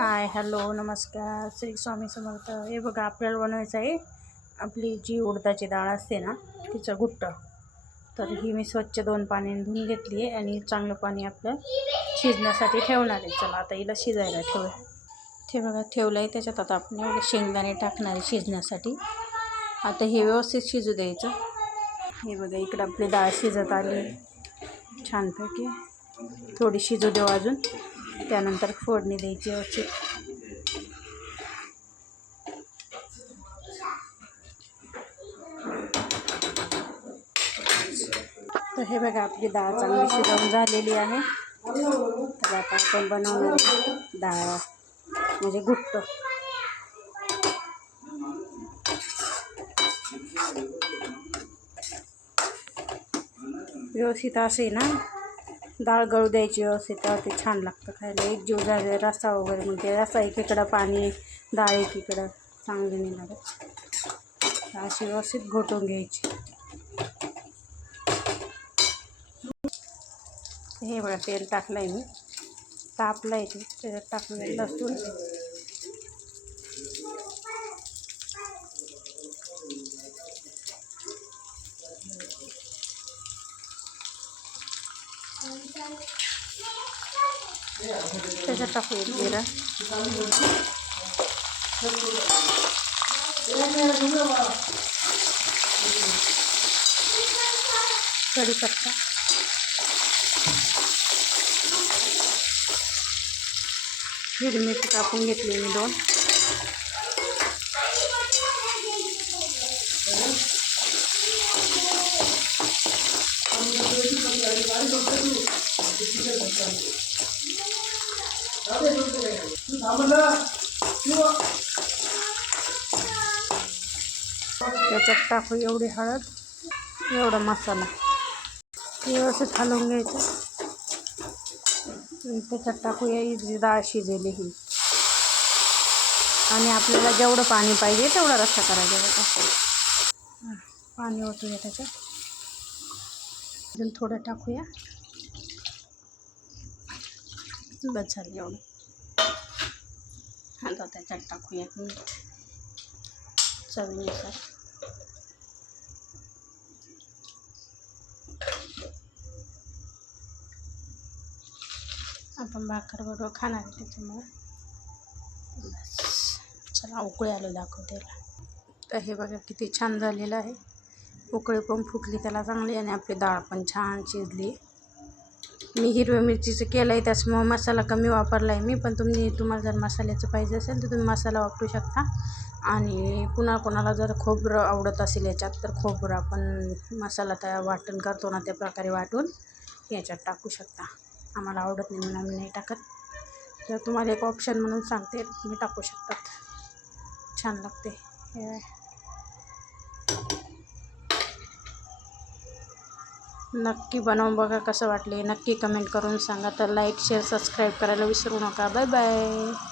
Hi hello नमस्कार. श्री स्वामी समर्थ. हे बघा आपल्याला बनवायचं आहे. आपली जी उडदाची डाळ असते ना तिचं घुट्ट. तर ही मी स्वच्छ दोन पाण्याने धुवून घेतली आहे आणि चांगलं पाणी आपलं शिजण्यासाठी ठेवणार आहे. चला आता हिला शिजायला ठेवूया. ते बघा ठेवलं आहे त्याच्यात आता आपण एवढे शेंगदाणे टाकणार आहे शिजण्यासाठी. आता हे व्यवस्थित शिजू द्यायचं. हे बघा इकडं आपली डाळ शिजत आली. छानपैकी. थोडी शिजू देऊ अजून. त्यानंतर फोडणी द्यायची व्यवस्थित तर हे बघा आपली डाळ चांगली शिजवून झालेली आहे. तर आता आपण बनवणार डाळ म्हणजे घुट्ट. व्यवस्थित असे ना? डाळ गळू द्यायची व्यवस्थित ते छान लागतं खायला. एक जीव झाले रस्सा वगैरे म्हणजे रस्सा एकीकडं पाणी डाळ एकीकडं चांगली नाही लागत. अशी व्यवस्थित घोटून घ्यायची. हे बघा तेल टाकलं आहे मी. तापलं आहे ते. त्याच्यात टाकलं लसूण. त्याच्यात टाकूया जिरा कढीपत्ता हिरवी मिरची कापून घेतली मी दोन त्याच्यात टाकू एवढी हळद एवढा मसाला. व्यवस्थित हलवून घ्यायचं. त्याच्यात टाकूया ही डाळ शिजेली ही. आणि आपल्याला जेवढं पाणी पाहिजे तेवढा रस्सा करायचा होता पाणी ओतूया त्याच्यात. अजून थोडं टाकूया. बस झालं एवढं आता त्याच्यात टाकूया मीठ चवीनुसार आपण भाकर बरोबर खाणार आहे त्याच्यामुळे बस चला उकळी आलं दाखवते तर हे बघा किती छान झालेलं आहे. उकळी पण फुटली त्याला चांगली आणि आपली डाळ पण छान शिजली. मी हिरव्या मिरचीचं केलं आहे त्याच्यामुळं मसाला कमी वापरला आहे मी पण तुम्ही तुम्हाला जर मसाल्याचं पाहिजे असेल तर तुम्ही मसाला वापरू शकता. आणि पुन्हा कोणाला जर खोबरं आवडत असेल याच्यात तर खोबरं आपण मसाला त्या वाटण करतो ना त्या प्रकारे वाटून याच्यात टाकू शकता. आम्हाला आवडत नाही म्हणून आम्ही नाही टाकत. तर तुम्हाला एक ऑप्शन म्हणून सांगते तुम्ही टाकू शकतात. छान लागते. नक्की बनवून बघा कसं वाटले. नक्की कमेंट करून सांगा. तर लाईक शेअर सबस्क्राईब करायला विसरू नका. Bye bye